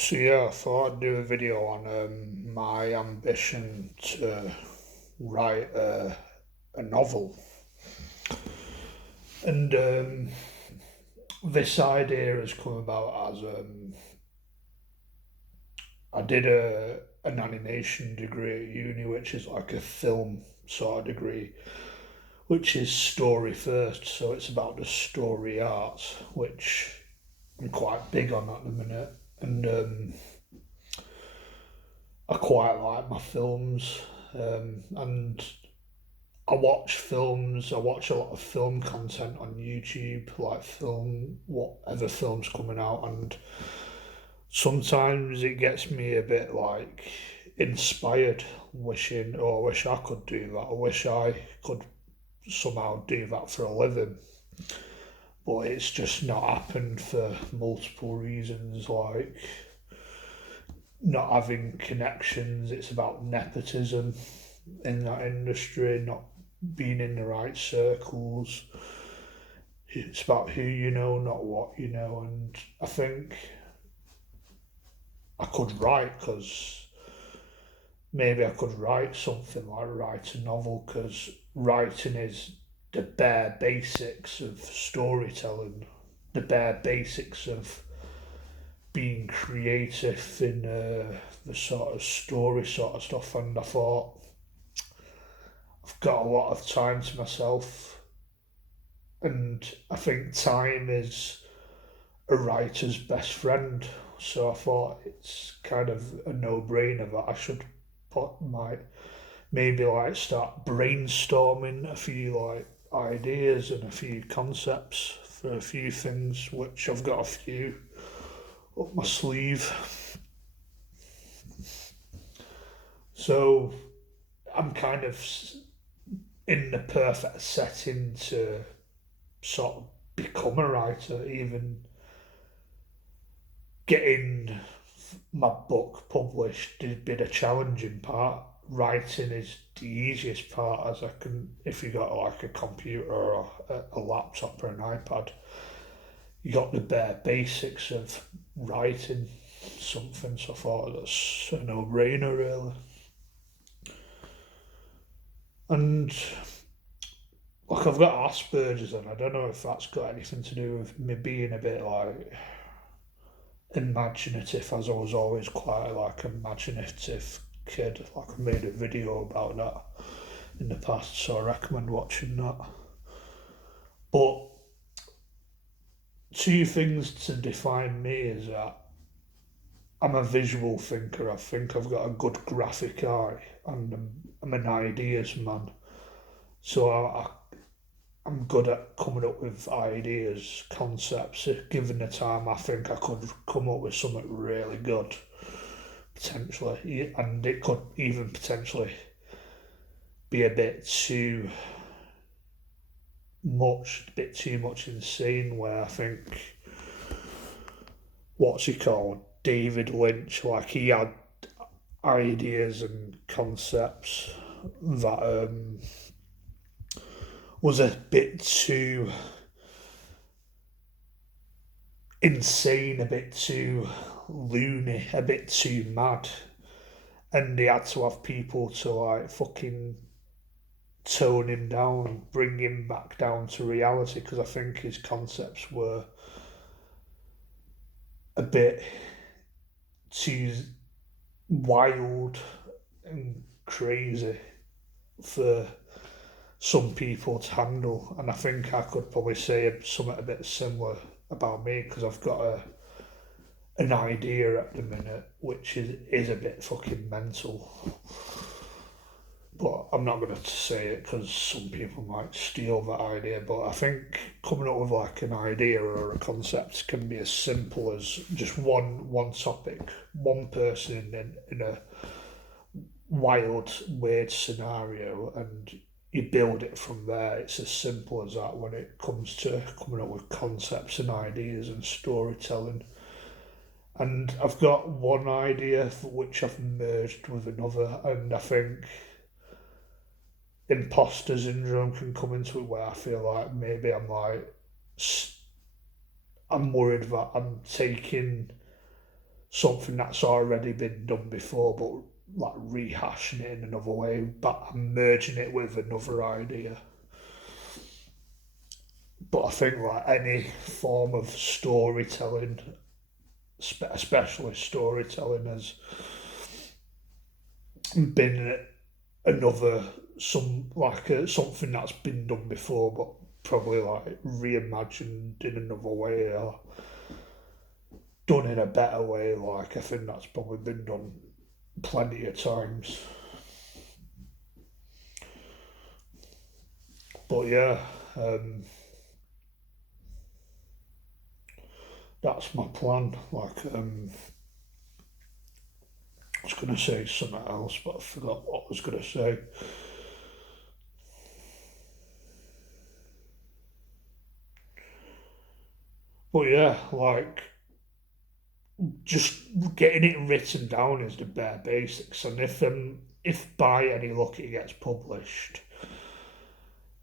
So yeah, I thought I'd do a video on my ambition to write a novel, and this idea has come about as I did an animation degree at uni, which is like a film sort of degree, which is story first. So it's about the story arts, which I'm quite big on at the minute, and I quite like my films, and I watch films. I watch a lot of film content on YouTube, like whatever film's coming out, and sometimes it gets me a bit like inspired, wishing, oh, I wish I could do that. I wish I could somehow do that for a living, but it's just not happened for multiple reasons, like not having connections. It's about nepotism in that industry, not being in the right circles. It's about who you know, not what you know. And I think I could write because maybe I could write something like write a novel because writing is the bare basics of storytelling, the bare basics of being creative in the sort of story sort of stuff. And I thought I've got a lot of time to myself, and I think time is a writer's best friend. So I thought it's kind of a no-brainer that I should put my maybe like start brainstorming a few like ideas and a few concepts for a few things, which I've got a few up my sleeve. So I'm kind of in the perfect setting to sort of become a writer. Even getting my book published has been a challenging part. Writing is the easiest part, as I can, if you got like a computer or a laptop or an iPad, you got the bare basics of writing something. So I thought that's a no-brainer, really. And like I've got Asperger's, and I don't know if that's got anything to do with me being a bit like imaginative, as I was always quite like imaginative kid. Like I made a video about that in the past, so I recommend watching that. But two things to define me is that I'm a visual thinker. I think I've got a good graphic eye, and I'm an ideas man. So I'm good at coming up with ideas, concepts. If given the time, I think I could come up with something really good, potentially, and it could even potentially be a bit too much, a bit too much insane. Where I think what's he called, David Lynch, like he had ideas and concepts that was a bit too insane, a bit too loony, a bit too mad, and they had to have people to like fucking tone him down, bring him back down to reality because I think his concepts were a bit too wild and crazy for some people to handle. And I think I could probably say something a bit similar about me because I've got an idea at the minute which is a bit fucking mental. But I'm not going to say it because some people might steal that idea. But I think coming up with like an idea or a concept can be as simple as just one topic, one person in a wild, weird scenario, and you build it from there. It's as simple as that when it comes to coming up with concepts and ideas and storytelling. And I've got one idea for which I've merged with another, and I think imposter syndrome can come into it where I feel like maybe I'm like I'm worried that I'm taking something that's already been done before, but like rehashing it in another way, but merging it with another idea. But I think like any form of storytelling, especially storytelling, has been another something that's been done before, but probably like reimagined in another way or done in a better way. Like I think that's probably been done plenty of times. But yeah, um, that's my plan. I was going to say something else, but I forgot what I was going to say. But yeah, like just getting it written down is the bare basics, and if by any luck it gets published,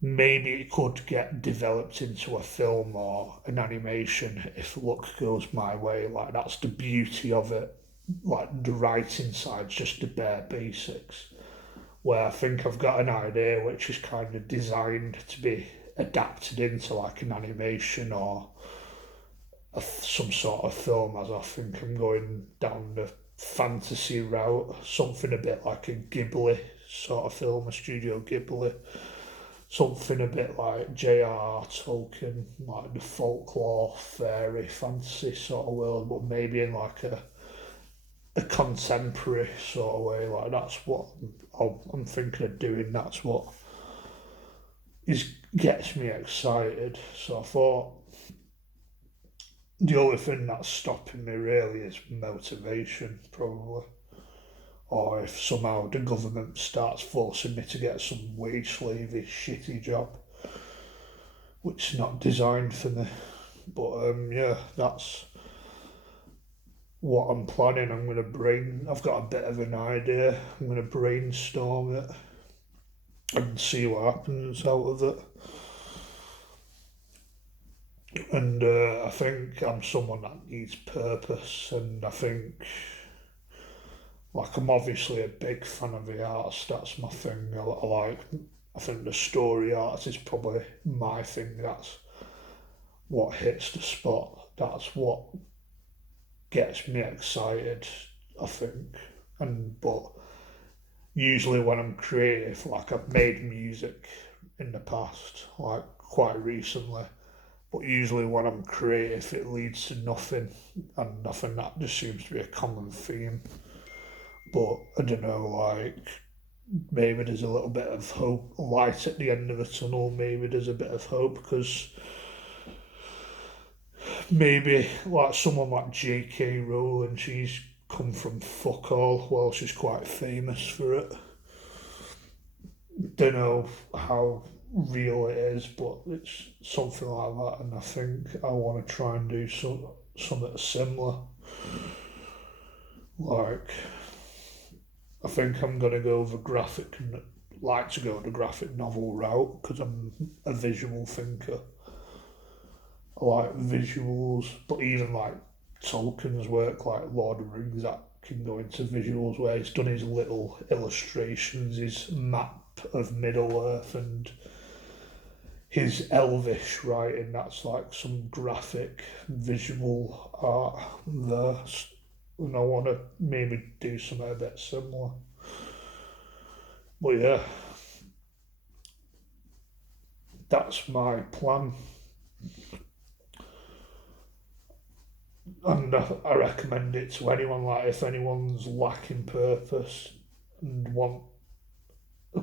maybe it could get developed into a film or an animation if luck goes my way. Like that's the beauty of it. Like the writing side's just the bare basics. Where I think I've got an idea which is kind of designed to be adapted into like an animation or some sort of film, as I think I'm going down the fantasy route, something a bit like a Ghibli sort of film, a Studio Ghibli, something a bit like J.R.R. Tolkien, like the folklore, fairy, fantasy sort of world, but maybe in like a contemporary sort of way. Like that's what I'm thinking of doing. That's what gets me excited. So I thought the only thing that's stopping me really is motivation, probably. Or if somehow the government starts forcing me to get some wage slavey shitty job, which is not designed for me. But yeah, that's what I'm planning. I've got a bit of an idea. I'm gonna brainstorm it and see what happens out of it. And I think I'm someone that needs purpose, and I think like I'm obviously a big fan of the arts. That's my thing. I like. I think the story arts is probably my thing. That's what hits the spot. That's what gets me excited. I think, and but usually when I'm creative, like I've made music in the past, like quite recently. But usually when I'm creative, it leads to nothing, and nothing that just seems to be a common theme. But I don't know, like maybe there's a little bit of hope, light at the end of the tunnel. Maybe there's a bit of hope because maybe like someone like J.K. Rowling, she's come from fuck all. Well, she's quite famous for it. Don't know how real it is, but it's something like that, and I think I want to try and do something similar. Like I think I'm gonna go the like to go the graphic novel route because I'm a visual thinker. I like visuals, but even like Tolkien's work, like Lord of the Rings, that can go into visuals where he's done his little illustrations, his map of Middle Earth, and his Elvish writing. That's like some graphic visual art there. And I want to maybe do something a bit similar. But yeah, that's my plan. And I recommend it to anyone. Like if anyone's lacking purpose and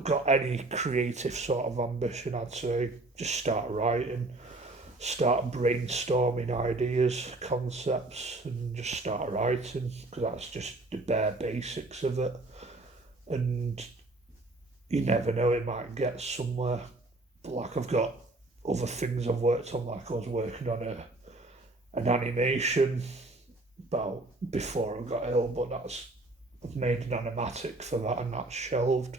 got any creative sort of ambition, I'd say just start writing, start brainstorming ideas, concepts, and just start writing because that's just the bare basics of it. And you never know, it might get somewhere. But like I've got other things I've worked on, like I was working on an animation about before I got ill, but I've made an animatic for that and that's shelved.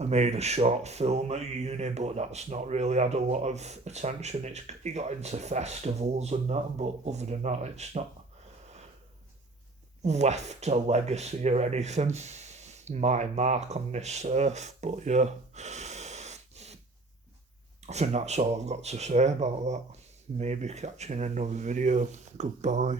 I made a short film at uni, but that's not really had a lot of attention. It got into festivals and that, but other than that, it's not left a legacy or anything, my mark on this earth. But yeah, I think that's all I've got to say about that. Maybe catch you in another video. Goodbye.